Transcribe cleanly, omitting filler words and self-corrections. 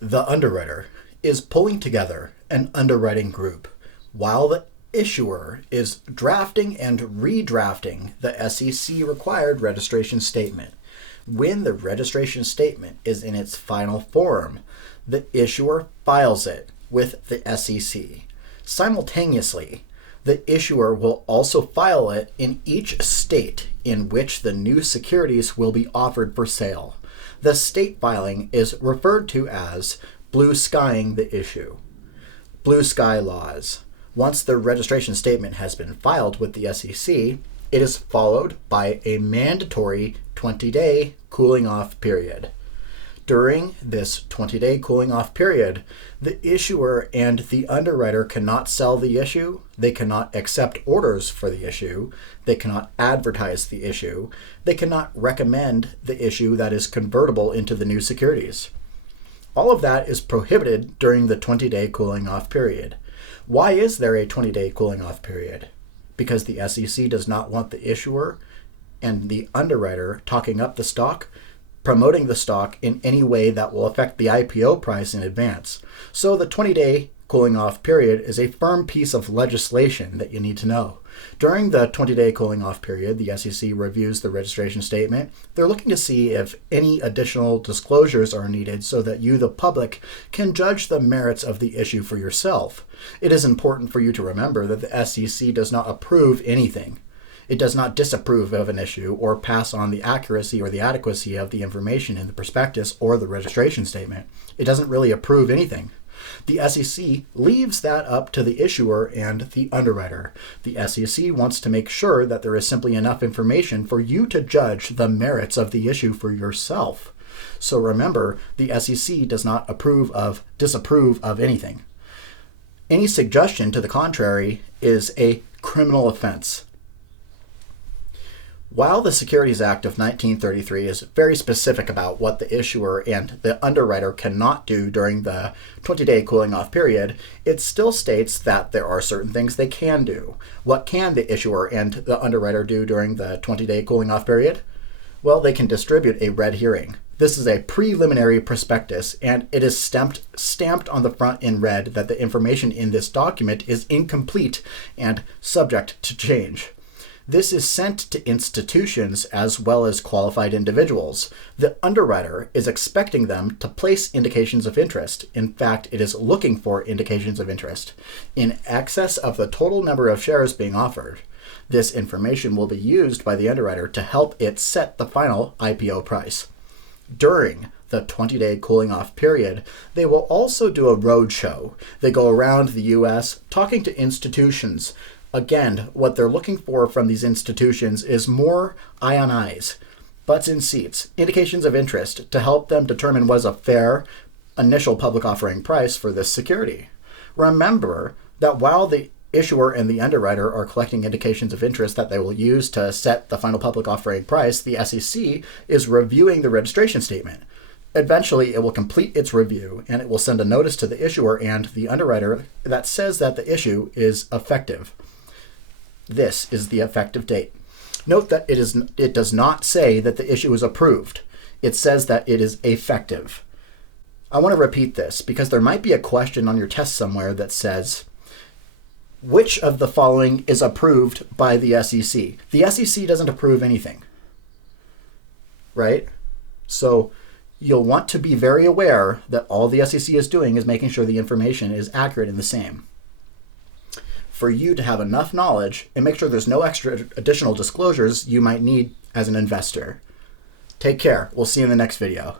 The underwriter is pulling together an underwriting group while the issuer is drafting and redrafting the SEC required registration statement. When the registration statement is in its final form, the issuer files it with the SEC. Simultaneously, the issuer will also file it in each state in which the new securities will be offered for sale. The state filing is referred to as blue skying the issue. Blue sky laws. Once the registration statement has been filed with the SEC, it is followed by a mandatory 20-day cooling off period. During this 20-day cooling off period, the issuer and the underwriter cannot sell the issue, they cannot accept orders for the issue, they cannot advertise the issue, they cannot recommend the issue that is convertible into the new securities. All of that is prohibited during the 20-day cooling off period. Why is there a 20-day cooling off period? Because the SEC does not want the issuer and the underwriter talking up the stock, promoting the stock in any way that will affect the IPO price in advance. So the 20-day cooling off period is a firm piece of legislation that you need to know. During the 20-day cooling off period, the SEC reviews the registration statement. They're looking to see if any additional disclosures are needed so that you, the public, can judge the merits of the issue for yourself. It is important for you to remember that the SEC does not approve anything. It does not disapprove of an issue or pass on the accuracy or the adequacy of the information in the prospectus or the registration statement. It doesn't really approve anything. The SEC leaves that up to the issuer and the underwriter. The SEC wants to make sure that there is simply enough information for you to judge the merits of the issue for yourself. So remember, the SEC does not disapprove of anything. Any suggestion to the contrary is a criminal offense. While the Securities Act of 1933 is very specific about what the issuer and the underwriter cannot do during the 20-day cooling off period, it still states that there are certain things they can do. What can the issuer and the underwriter do during the 20-day cooling off period? Well, they can distribute a red herring. This is a preliminary prospectus, and it is stamped on the front in red that the information in this document is incomplete and subject to change. This is sent to institutions as well as qualified individuals. The underwriter is expecting them to place indications of interest. In fact, it is looking for indications of interest in excess of the total number of shares being offered. This information will be used by the underwriter to help it set the final IPO price. During the 20-day cooling off period, they will also do a roadshow. They go around the U.S. talking to institutions. Again, what they're looking for from these institutions is more eye on eyes, butts in seats, indications of interest to help them determine what is a fair initial public offering price for this security. Remember that while the issuer and the underwriter are collecting indications of interest that they will use to set the final public offering price, the SEC is reviewing the registration statement. Eventually, it will complete its review, and it will send a notice to the issuer and the underwriter that says that the issue is effective. This is the effective date. Note that it does not say that the issue is approved. It says that it is effective. I want to repeat this because there might be a question on your test somewhere that says, which of the following is approved by the SEC? The SEC doesn't approve anything, right? So you'll want to be very aware that all the SEC is doing is making sure the information is accurate and the same. For you to have enough knowledge and make sure there's no extra additional disclosures you might need as an investor. Take care. We'll see you in the next video.